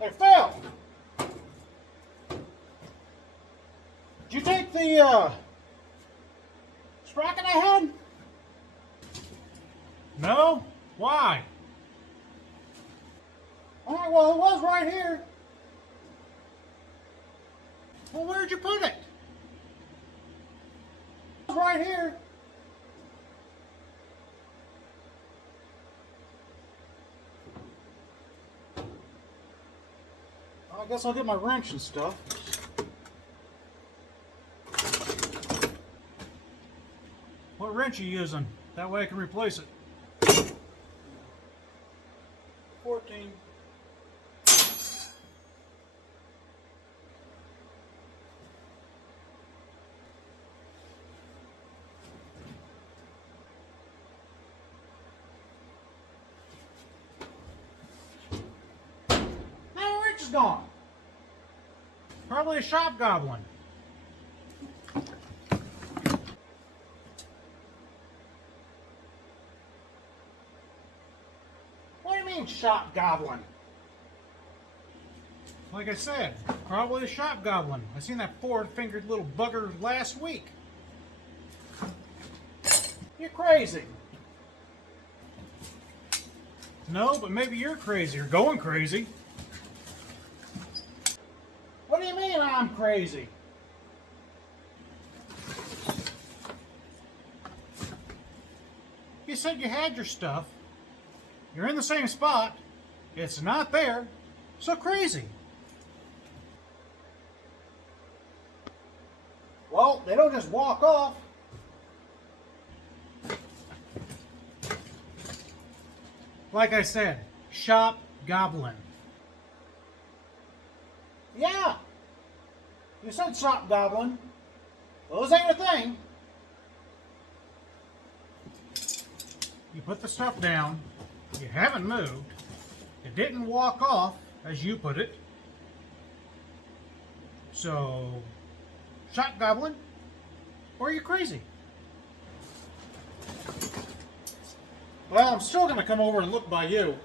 Hey, Phil! Did you take the sprocket I had? No? Why? Alright, well, it was right here. Well, where'd you put it? It was right here. Well, I guess I'll get my wrench and stuff. What wrench are you using? That way I can replace it. 14. Now the wrench is gone. Probably a Shop Goblin. What do you mean, Shop Goblin? Like I said, probably a Shop Goblin. I seen that four-fingered little bugger last week. You're crazy. No, but maybe you're crazy or going crazy. What do you mean I'm crazy? You said you had your stuff. You're in the same spot. It's not there. So crazy. Well, they don't just walk off. Like I said, Shop Goblin. Yeah. You said Shop Goblin. Those ain't a thing. You put the stuff down. You haven't moved. It didn't walk off, as you put it. So, Shop Goblin? Or are you crazy? Well, I'm still going to come over and look by you.